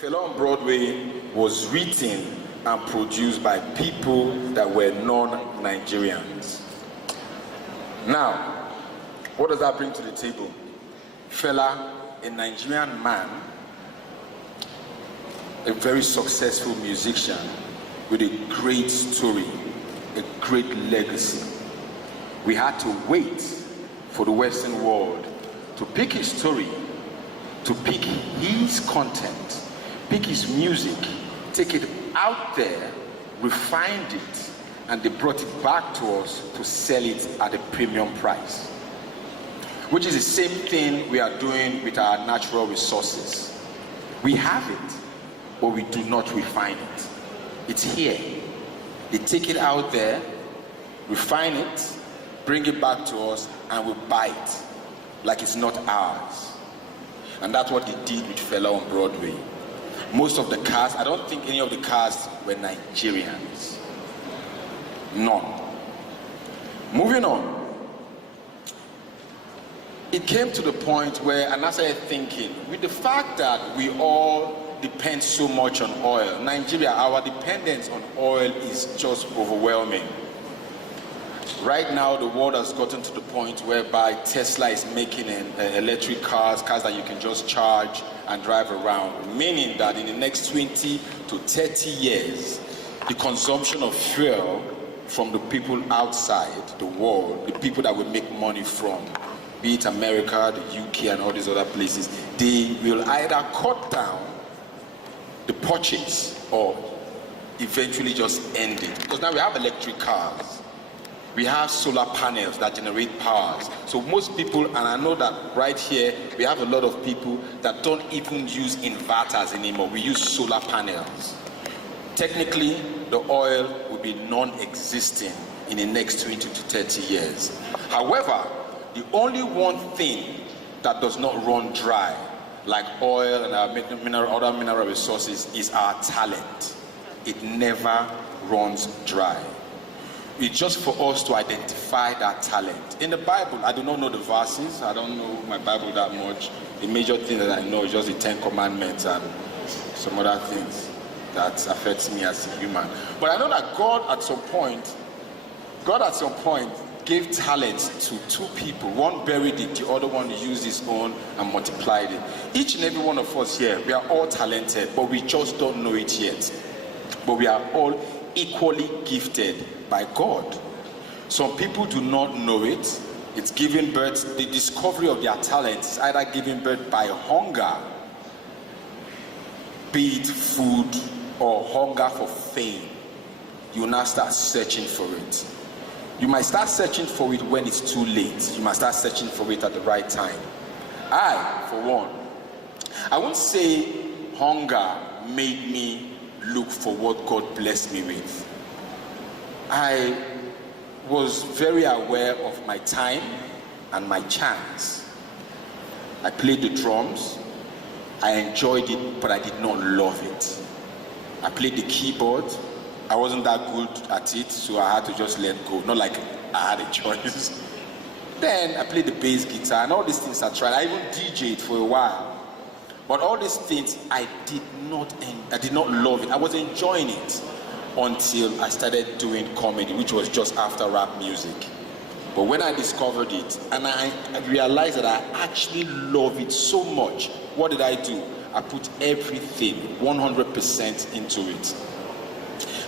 Fela on Broadway was written and produced by people that were non-Nigerians. Now, what does that bring to the table? Fela, a Nigerian man, a very successful musician with a great story, a great legacy. We had to wait for the Western world to pick his story, to pick his content, pick his music, take it out there, refined it, and they brought it back to us to sell it at a premium price. Which is the same thing we are doing with our natural resources. We have it, but we do not refine it. It's here. They take it out there, refine it, bring it back to us, and we buy it like it's not ours. And that's what they did with Fela on Broadway. Most of the cast, I don't think any of the cast were Nigerians. None. Moving on. It came to the point where, and I started thinking, with the fact that we all depend so much on oil, Nigeria, our dependence on oil is just overwhelming. Right now, the world has gotten to the point whereby Tesla is making electric cars that you can just charge and drive around, meaning that in the next 20 to 30 years, the consumption of fuel from the people outside the world, the people that we make money from, be it America, the UK, and all these other places, they will either cut down the purchase or eventually just end it. Because now we have electric cars. We have solar panels that generate powers. So most people, and I know that right here, we have a lot of people that don't even use inverters anymore. We use solar panels. Technically, the oil will be non-existent in the next 20 to 30 years. However, the only one thing that does not run dry, like oil and our other mineral resources, is our talent. It never runs dry. It's just for us to identify that talent. In the Bible, I do not know the verses. I don't know my Bible that much. The major thing that I know is just the 10 Commandments and some other things that affects me as a human. But I know that God at some point gave talent to two people. One buried it, the other one used his own and multiplied it. Each and every one of us here, we are all talented, but we just don't know it yet. But we are all equally gifted by God. Some people do not know it. It's giving birth, the discovery of their talent is either giving birth by hunger, be it food or hunger for fame. You will now start searching for it. You might start searching for it when it's too late. You might start searching for it at the right time. I, for one, I won't say hunger made me look for what God blessed me with. I was very aware of my time and my chance. I played the drums. I enjoyed it, but I did not love it. I played the keyboard. I wasn't that good at it, so I had to just let go. Not like I had a choice. Then I played the bass guitar, and all these things I tried. I even DJ'd for a while. But all these things, I did not love it. I was enjoying it until I started doing comedy, which was just after rap music. But when I discovered it, and I realized that I actually love it so much, what did I do? I put everything, 100% into it.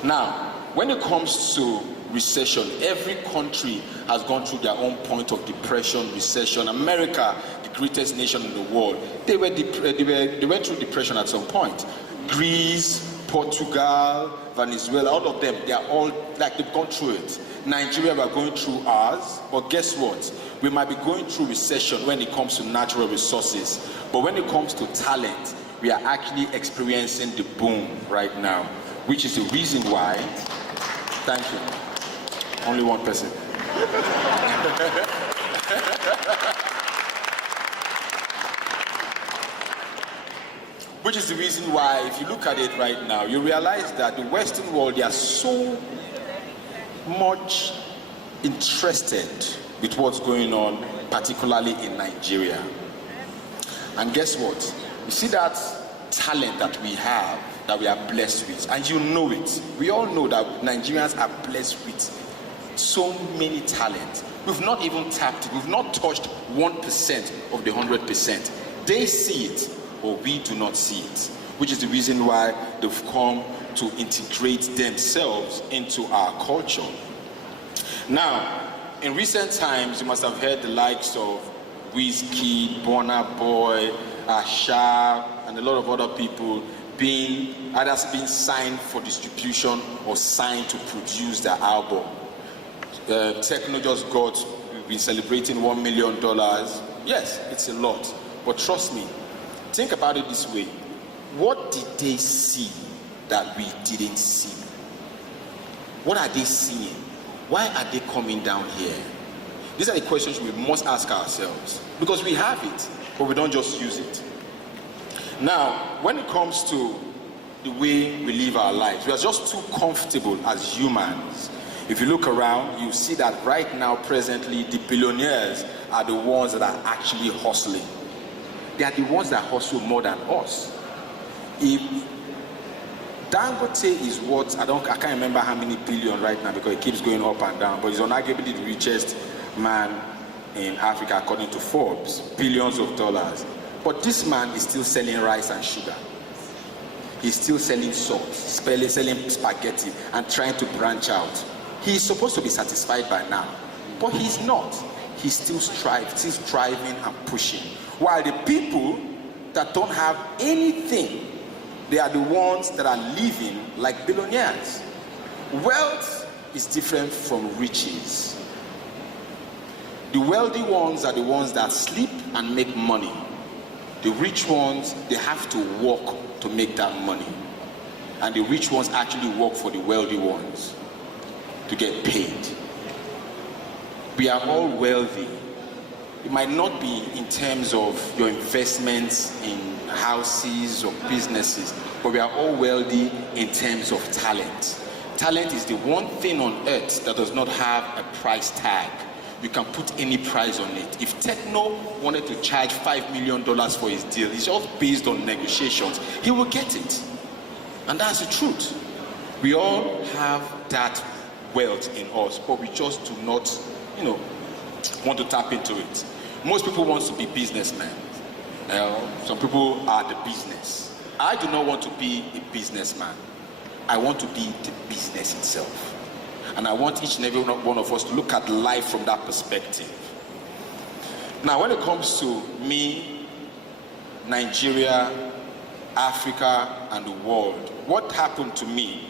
Now, when it comes to recession, every country has gone through their own point of depression, recession. America, the greatest nation in the world, they went through depression at some point. Greece, Portugal, Venezuela, all of them, they are all like they've gone through it. Nigeria, we're going through ours, but guess what? We might be going through recession when it comes to natural resources, but when it comes to talent, we are actually experiencing the boom right now, which is the reason why. Thank you. Only one person. Which is the reason why, if you look at it right now, you realize that the Western world, they are so much interested with what's going on, particularly in Nigeria. And guess what? You see that talent that we have, that we are blessed with. And you know it. We all know that Nigerians are blessed with so many talents. We've not even tapped it. We've not touched 1% of the 100%. They see it, or we do not see it, which is the reason why they've come to integrate themselves into our culture. Now, in recent times, you must have heard the likes of Wizkid, Burna Boy, Asha, and a lot of other people being either being signed for distribution or signed to produce their album. Techno just got, we've been celebrating $1 million. Yes, it's a lot, but trust me, think about it this way. What did they see that we didn't see? What are they seeing? Why are they coming down here? These are the questions we must ask ourselves, because we have it, but we don't just use it. Now, when it comes to the way we live our lives, we are just too comfortable as humans. If you look around, you see that right now, presently, the billionaires are the ones that are actually hustling. They are the ones that hustle more than us. If Dangote is what, I can't remember how many billion right now because it keeps going up and down, but he's unarguably the richest man in Africa according to Forbes, billions of dollars. But this man is still selling rice and sugar. He's still selling salt, selling spaghetti, and trying to branch out. He's supposed to be satisfied by now, but he's not. He's still striving and pushing. While the people that don't have anything, they are the ones that are living like billionaires. Wealth is different from riches. The wealthy ones are the ones that sleep and make money. The rich ones, they have to work to make that money. And the rich ones actually work for the wealthy ones to get paid. We are all wealthy. It might not be in terms of your investments in houses or businesses, but we are all wealthy in terms of talent. Talent is the one thing on earth that does not have a price tag. You can put any price on it. If Techno wanted to charge $5 million for his deal, it's just based on negotiations, he will get it. And that's the truth. We all have that wealth in us, but we just do not, want to tap into it. Most people want to be businessmen. Some people are the business. I do not want to be a businessman. I want to be the business itself. And I want each and every one of us to look at life from that perspective. Now, when it comes to me, Nigeria, Africa, and the world, what happened to me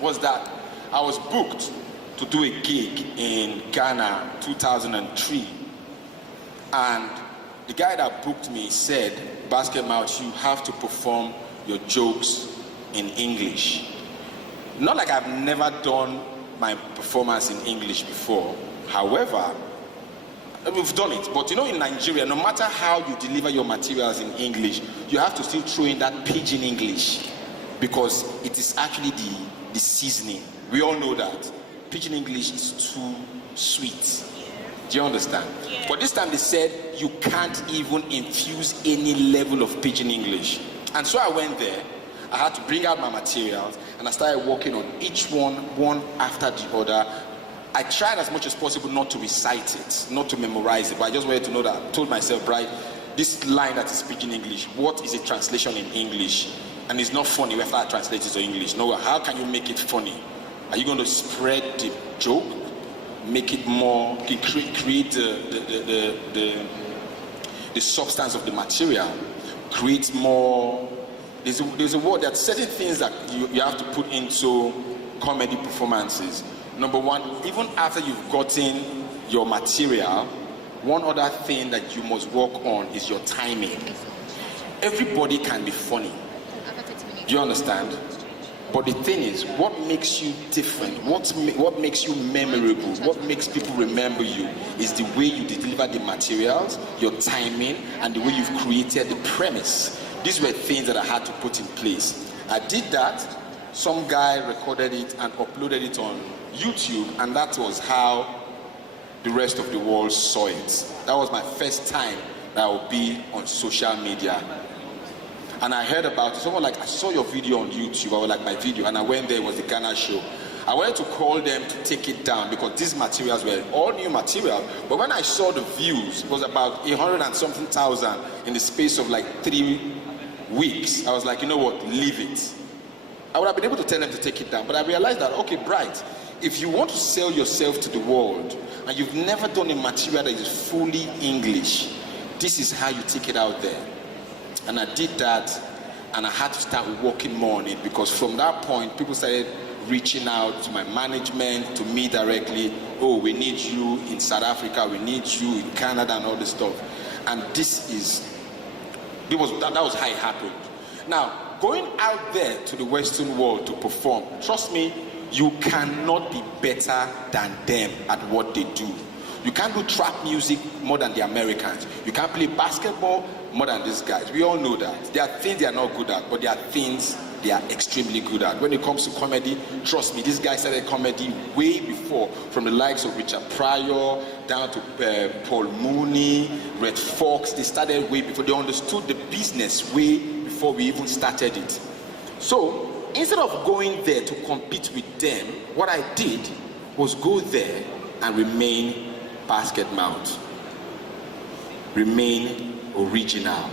was that I was booked to do a gig in Ghana 2003. And the guy that booked me said, Basketmouth, you have to perform your jokes in English. Not like I've never done my performance in English before. However, we've done it. But in Nigeria, no matter how you deliver your materials in English, you have to still throw in that pidgin English, because it is actually the seasoning. We all know that. Pidgin English is too sweet. Do you understand? Yeah. But this time they said you can't even infuse any level of pidgin English. And so I went there. I had to bring out my materials and I started working on each one after the other. I tried as much as possible not to recite it, not to memorize it, but I just wanted to know that. I told myself, right, this line that is speaking English, what is a translation in English? And it's not funny if I translate it to English. No, how can you make it funny? Are you going to spread the joke, make it more, create the substance of the material, create more? There's a word, there are certain things that you have to put into comedy performances. Number one, even after you've gotten your material, one other thing that you must work on is your timing. Everybody can be funny. Do you understand? But the thing is, what makes you different, what makes you memorable, what makes people remember you is the way you deliver the materials, your timing, and the way you've created the premise. These were things that I had to put in place. I did that. Some guy recorded it and uploaded it on YouTube, and that was how the rest of the world saw it. That was my first time that I would be on social media. And I heard about it. Someone like, I saw your video on YouTube. I was like, my video. And I went there, it was the Ghana show. I wanted to call them to take it down because these materials were all new material. But when I saw the views, it was about 100 and something thousand in the space of like 3 weeks. I was like, you know what, leave it. I would have been able to tell them to take it down. But I realized that, okay, Bright, if you want to sell yourself to the world and you've never done a material that is fully English, this is how you take it out there. And I did that, and I had to start working more on it, because from that point, people started reaching out to my management, to me directly. Oh, we need you in South Africa, we need you in Canada, and all this stuff. And that was how it happened. Now, going out there to the Western world to perform, trust me, you cannot be better than them at what they do. You can't do trap music more than the Americans. You can't play basketball more than these guys. We all know that. There are things they are not good at, but there are things they are extremely good at. When it comes to comedy, trust me, these guys started comedy way before, from the likes of Richard Pryor down to Paul Mooney, Red Fox. They started way before. They understood the business way before we even started it. So instead of going there to compete with them, what I did was go there and remain Basketmouth, remain original,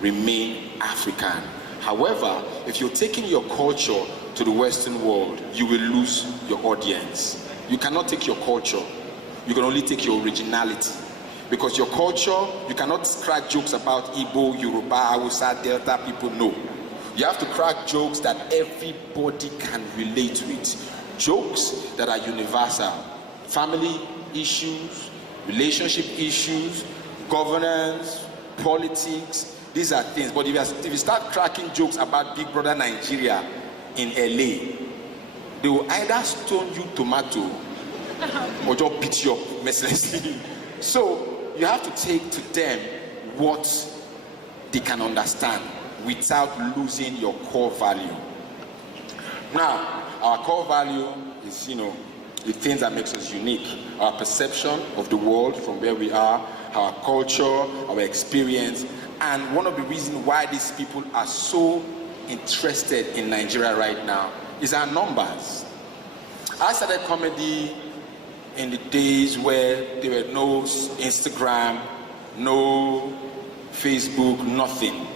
remain African. However, if you're taking your culture to the Western world, you will lose your audience. You cannot take your culture. You can only take your originality. Because your culture, you cannot crack jokes about Igbo, Yoruba, Hausa, Delta people, no. You have to crack jokes that everybody can relate with. Jokes that are universal. Family issues, relationship issues, governance, politics, these are things. But if you start cracking jokes about Big Brother Nigeria in LA, they will either stone you tomato or just beat you up mercilessly. So you have to take to them what they can understand without losing your core value. Now, our core value is, the things that makes us unique. Our perception of the world from where we are, our culture, our experience, and one of the reasons why these people are so interested in Nigeria right now is our numbers. I started comedy in the days where there were no Instagram, no Facebook, nothing.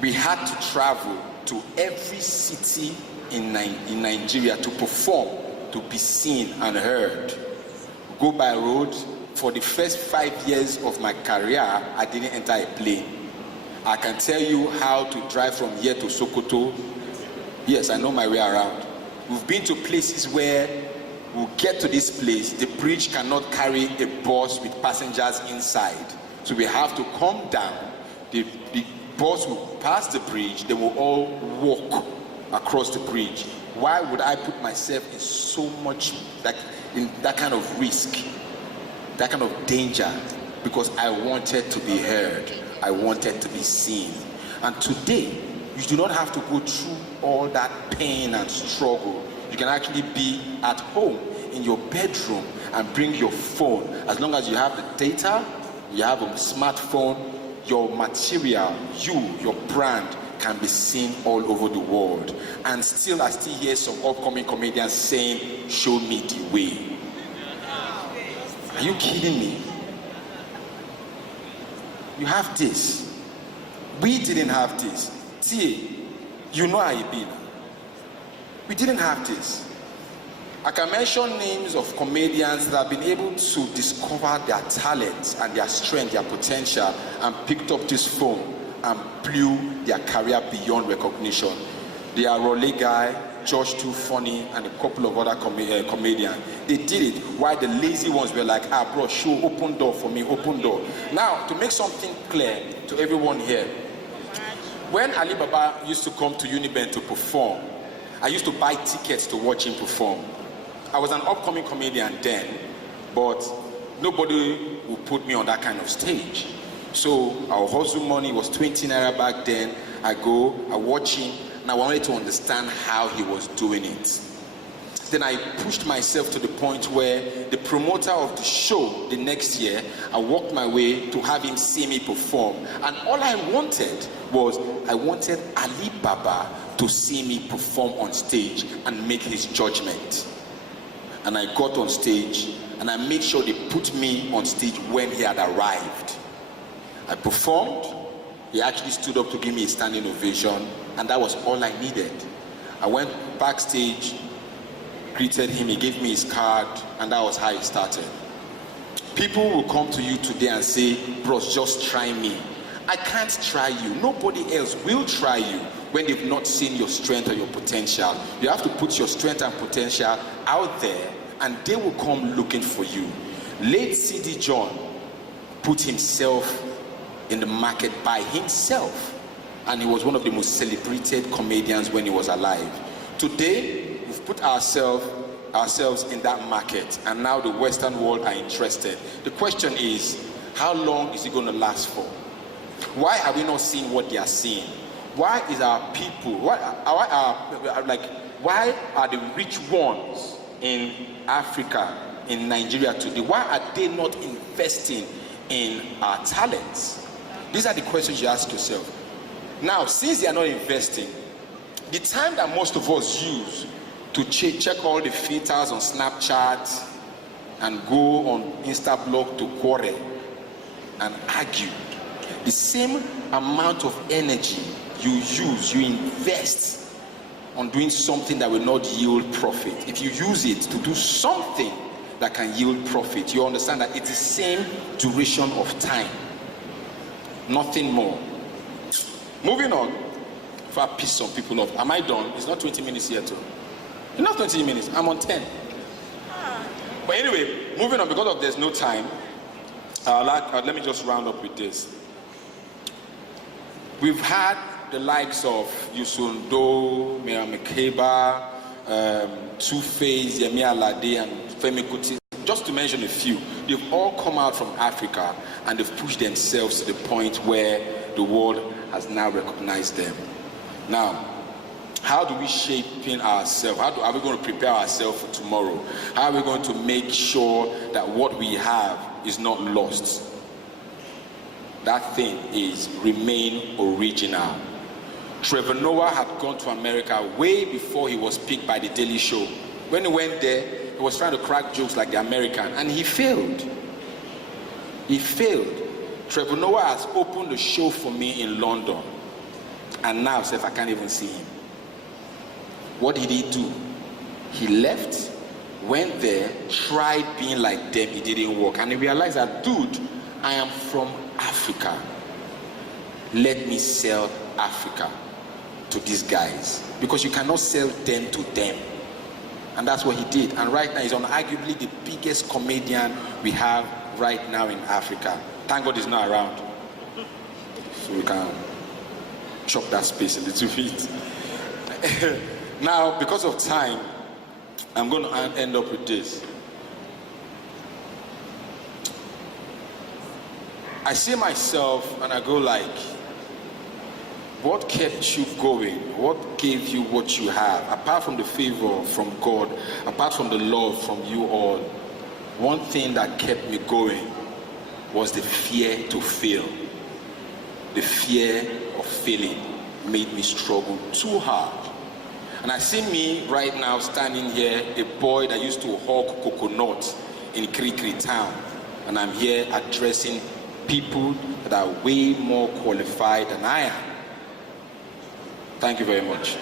We had to travel to every city in Nigeria to perform, to be seen and heard. Go by road. For the first 5 years of my career, I didn't enter a plane. I can tell you how to drive from here to Sokoto. Yes, I know my way around. We've been to places where we'll get to this place, the bridge cannot carry a bus with passengers inside. So we have to come down, the bus will pass the bridge, they will all walk across the bridge. Why would I put myself in so much, in that kind of risk, that kind of danger? Because I wanted to be heard, I wanted to be seen. And today, you do not have to go through all that pain and struggle. You can actually be at home in your bedroom and bring your phone. As long as you have the data, you have a smartphone, your material, your brand can be seen all over the world. And still, I still hear some upcoming comedians saying, show me the way. Are you kidding me? You have this. We didn't have this. See, you know how it be. We didn't have this. I can mention names of comedians that have been able to discover their talent and their strength, their potential, and picked up this phone and blew their career beyond recognition. The Arole guy, George Too Funny, and a couple of other comedians. They did it while the lazy ones were like, bro, show, open door for me, open door. Now, to make something clear to everyone here, when Ali Baba used to come to Uniben to perform, I used to buy tickets to watch him perform. I was an upcoming comedian then, but nobody would put me on that kind of stage. So our hustle money was 20 naira back then. I go, I watch him, and I wanted to understand how he was doing it. Then I pushed myself to the point where the promoter of the show the next year, I walked my way to have him see me perform. And all I wanted was, I wanted Ali Baba to see me perform on stage and make his judgment. And I got on stage and I made sure they put me on stage when he had arrived. I performed. He actually stood up to give me a standing ovation, and that was all I needed. I went backstage, greeted him, he gave me his card, and that was how it started. People will come to you today and say, bros, just try me. I can't try you. Nobody else will try you when they've not seen your strength or your potential. You have to put your strength and potential out there, and they will come looking for you. Late C.D. John put himself in the market by himself, and he was one of the most celebrated comedians when he was alive. Today, we've put ourselves in that market, and now the Western world are interested. The question is, how long is it going to last for? Why are we not seeing what they are seeing? Why is our people, why are the rich ones in Africa, in Nigeria today, why are they not investing in our talents? These are the questions you ask yourself. Now, since they are not investing, the time that most of us use to check all the filters on Snapchat and go on Instablog to quarrel and argue, the same amount of energy you invest on doing something that will not yield profit. If you use it to do something that can yield profit, you understand that it's the same duration of time, nothing more. Moving on, if I piss some people off, am I done? It's not 20 minutes yet too. It's not 20 minutes, I'm on 10. But anyway, moving on, because there's no time, let me just round up with this. We've had the likes of Yusundo, Miriam Makeba, Two-Face, Yemi Alade, and Femi Kuti, just to mention a few. They've all come out from Africa and they've pushed themselves to the point where the world has now recognized them. Now, how do we shape ourselves? How are we going to prepare ourselves for tomorrow? How are we going to make sure that what we have is not lost? That thing is remain original. Trevor Noah had gone to America way before he was picked by the Daily Show. When he went there, he was trying to crack jokes like the American, and he failed. He failed. Trevor Noah has opened the show for me in London, and now, I can't even see him. What did he do? He left, went there, tried being like them, it didn't work, and he realized that, dude, I am from Africa. Let me sell Africa to these guys, because you cannot sell them to them. And that's what he did. And right now he's arguably the biggest comedian we have right now in Africa. Thank God he's not around, so we can chop that space a little bit. Now, because of time, I'm going to end up with this. I see myself and I go like, what kept you going? What gave you what you have? Apart from the favor from God, apart from the love from you all, one thing that kept me going was the fear to fail. The fear of failing made me struggle too hard. And I see me right now standing here, a boy that used to hawk coconut in Krikri town. And I'm here addressing people that are way more qualified than I am. Thank you very much.